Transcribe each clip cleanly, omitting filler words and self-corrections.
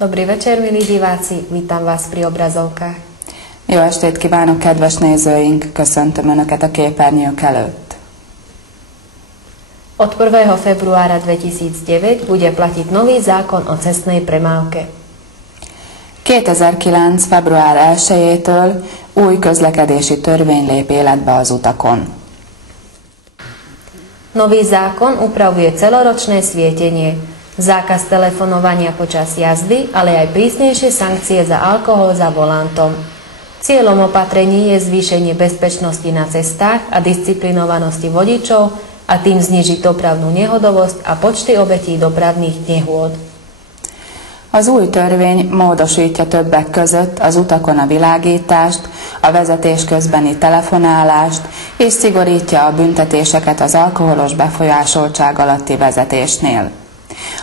Dobrý večer, milí diváci, vítam vás pri obrazovkách. Jó estét kívánok, kedves nézőink! Köszöntöm Önöket a képernyők előtt. Od 1. februára 2009 bude platiť nový zákon o cestnej premávke. 2009. február 1-től új közlekedési törvény lép életbe az utakon. Nový zákon upravuje celoročné svietenie, zákaz telefonovania počas jazdy, ale aj prísnejšie sankcie za alkohol za volantom. Cieľom opatrení je zvýšenie bezpečnosti na cestách a disciplinovanosti vodičov a tým znížiť dopravnú nehodovosť a počty obetí dopravných nehôd. Az új törvény módosítja többek között az utakon a világítást, a vezetés közbeni telefonálást, és szigorítja a büntetéseket az alkoholos befolyásoltság alatti vezetésnél.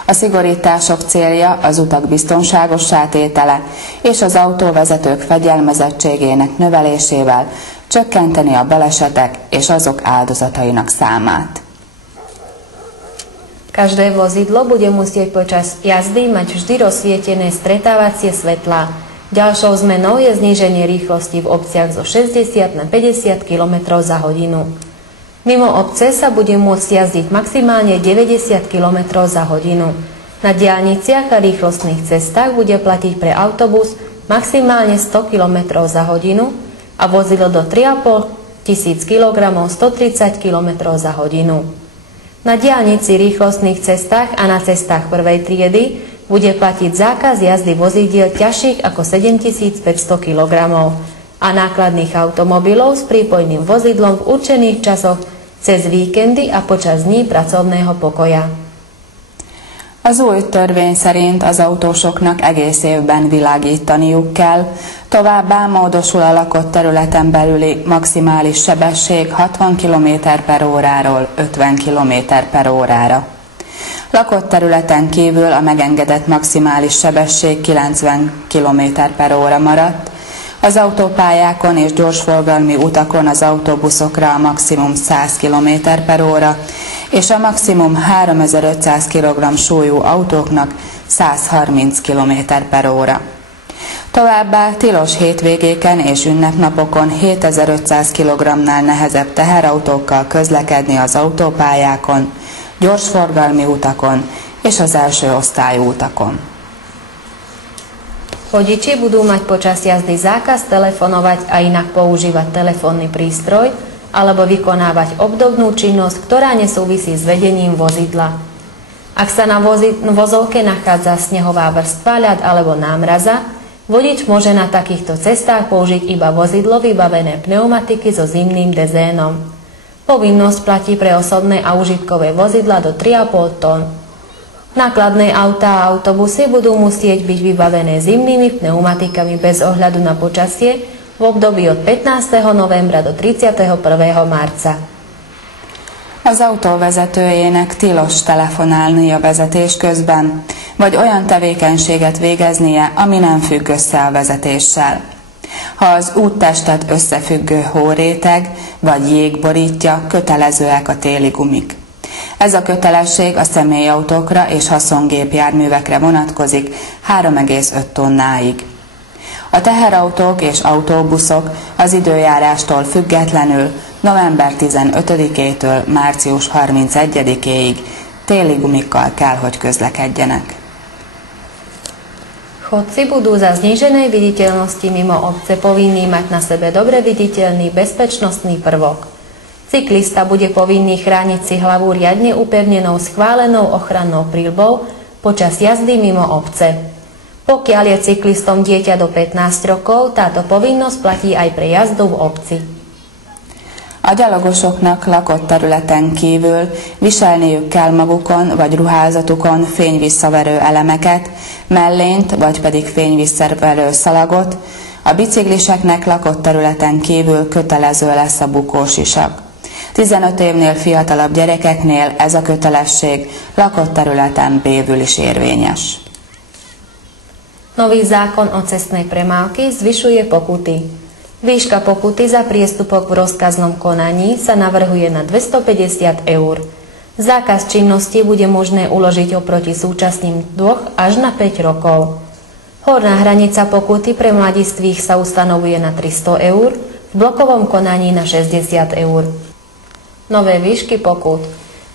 A szigorítások célja az utak biztonságossá tétele és az autóvezetők fegyelmezettségének növelésével csökkenteni a balesetek és azok áldozatainak számát. Každé vozidlo bude musieť počas jazdy mať vždy rozsvietené stretávacie svetlá. Ďalšou zmenou je zníženie rýchlosti v obciach zo 60 na 50 km za hodinu. Mimo obce sa bude môcť jazdiť maximálne 90 km za hodinu. Na diaľniciach a rýchlostných cestách bude platiť pre autobus maximálne 100 km za hodinu a vozidlo do 3,5 tisíc kg 130 km za hodinu. Na diaľnici, rýchlostných cestách a na cestách prvej triedy bude platiť zákaz jazdy vozidiel ťažších ako 7500 kg a nákladných automobilov s prípojným vozidlom v určených časoch cez víkendy a počas dní pracovného pokoja. Az új törvény szerint az autósoknak egész évben világítaniuk kell, továbbá módosul a lakott területen belüli maximális sebesség 60 km/óráról 50 km/órára. Lakott területen kívül a megengedett maximális sebesség 90 km/óra maradt, az autópályákon és gyorsforgalmi utakon az autóbuszokra a maximum 100 km/óra, és a maximum 3500 kg súlyú autóknak 130 km/óra. Továbbá tilos hétvégéken és ünnepnapokon 7500 kg-nál nehezebb teherautókkal közlekedni az autópályákon, gyorsforgalmi utakon és az első osztályú utakon. Vodiči budú mať počas jazdy zákaz telefonovať a inak používať telefónny prístroj alebo vykonávať obdobnú činnosť, ktorá nesúvisí s vedením vozidla. Ak sa na vozovke nachádza snehová vrstva, ľad alebo námraza, vodič môže na takýchto cestách použiť iba vozidlo vybavené pneumatiky so zimným dezénom. Povinnosť platí pre osobné a užitkové vozidla do 3,5 tón. Nákladné autá a autobusy budú musieť byť vybavené zimnými pneumatikami bez ohľadu na počasie v období od 15. novembra do 31. marca. Az autóvezetőjének tilos telefonálni a vezetés közben, vagy olyan tevékenységet végeznie, ami nem függ össze a vezetéssel. Ha az úttestet összefüggő hóréteg vagy jég borítja, kötelezőek a téli gumik. Ez a kötelesség a személyautókra és haszongépjárművekre vonatkozik 3,5 tonnáig. A teherautók és autóbuszok az időjárástól függetlenül november 15-től március 31-ig téli gumikkal kell, hogy közlekedjenek. Chodci budú za zníženej viditeľnosti mimo obce povinní mať na sebe dobre viditeľný bezpečnostný prvok. Cyklista bude povinný chrániť si hlavu riadne upevnenou schválenou ochrannou príľbou počas jazdy mimo obce. Pokiaľ je cyklistom dieťa do 15 rokov, táto povinnosť platí aj pre jazdu v obci. A gyalogosoknak lakott területen kívül viselniük kell magukon vagy ruházatukon fényvisszaverő elemeket, mellényt vagy pedig fényvisszaverő szalagot, a bicikliseknek lakott területen kívül kötelező lesz a bukósisak. 15 évnél fiatalabb gyerekeknél ez a kötelesség lakott területen bévül is érvényes. Nový zákon o cestnej premávke zvyšuje pokuty. Výška pokuty za priestupok v rozkaznom konaní sa navrhuje na 250 eur. Zákaz činnosti bude možné uložiť oproti súčasným 2 až na 5 rokov. Horná hranica pokuty pre mladistvých sa ustanovuje na 300 eur, v blokovom konaní na 60 eur. Nové výšky pokút.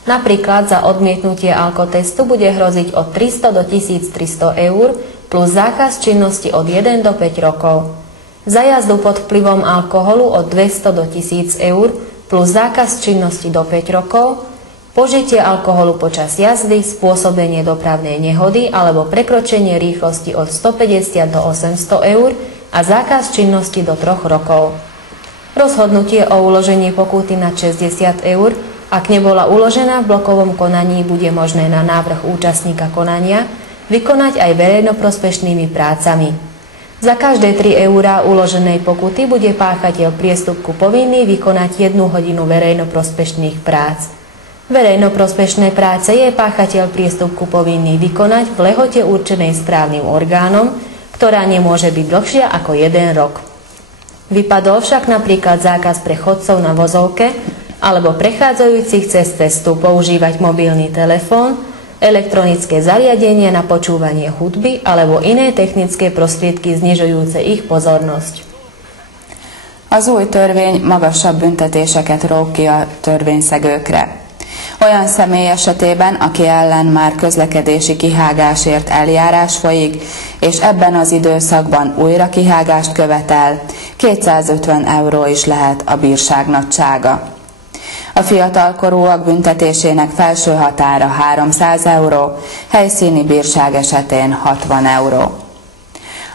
Napríklad za odmietnutie alkotestu bude hroziť od 300 do 1300 eur plus zákaz činnosti od 1 do 5 rokov. Za jazdu pod vplyvom alkoholu od 200 do 1000 eur plus zákaz činnosti do 5 rokov, požitie alkoholu počas jazdy, spôsobenie dopravnej nehody alebo prekročenie rýchlosti od 150 do 800 eur a zákaz činnosti do 3 rokov. Rozhodnutie o uložení pokuty na 60 eur, ak nebola uložená v blokovom konaní, bude možné na návrh účastníka konania vykonať aj verejnoprospešnými prácami. Za každé 3 eurá uloženej pokuty bude páchateľ priestupku povinný vykonať 1 hodinu verejnoprospešných prác. Verejnoprospešné práce je páchateľ priestupku povinný vykonať v lehote určenej správnym orgánom, ktorá nemôže byť dlhšia ako 1 rok. Vypadol však napríklad zákaz pre chodcov na vozovke alebo prechádzajúcich cez cestu používať mobilný telefón, elektronické zariadenie na počúvanie hudby alebo iné technické prostriedky znižujúce ich pozornosť. Az új törvény magasabb büntetéseket ró ki a törvényszegőkre. Olyan személy esetében, aki ellen már közlekedési kihágásért eljárás folyik, és ebben az időszakban újra kihágást követel, 250 euró is lehet a bírság nagysága. A fiatalkorúak büntetésének felső határa 300 euró, helyszíni bírság esetén 60 euró.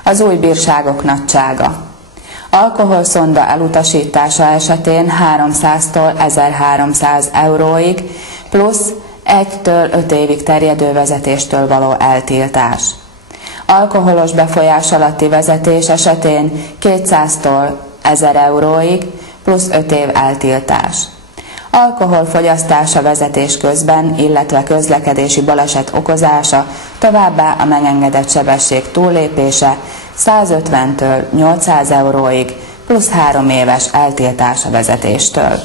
Az új bírságok nagysága. Alkoholszonda elutasítása esetén 300-tól 1300 euróig, plusz 1-től 5 évig terjedő vezetéstől való eltiltás. Alkoholos befolyás alatti vezetés esetén 200-tól 1000 euróig, plusz 5 év eltiltás. Alkoholfogyasztása vezetés közben, illetve közlekedési baleset okozása, továbbá a megengedett sebesség túllépése 150-től 800 euróig, plusz 3 éves eltiltás a vezetéstől.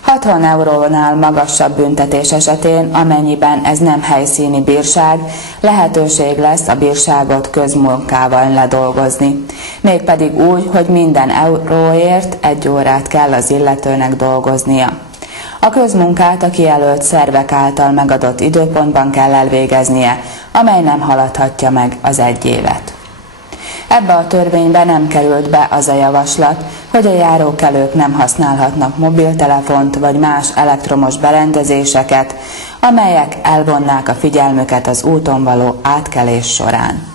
60 eurónál magasabb büntetés esetén, amennyiben ez nem helyszíni bírság, lehetőség lesz a bírságot közmunkával ledolgozni. Mégpedig úgy, hogy minden euróért 1 órát kell az illetőnek dolgoznia. A közmunkát a kijelölt szervek által megadott időpontban kell elvégeznie, amely nem haladhatja meg az 1 évet. Ebbe a törvénybe nem került be az a javaslat, hogy a járókelők nem használhatnak mobiltelefont vagy más elektromos berendezéseket, amelyek elvonnák a figyelmüket az úton való átkelés során.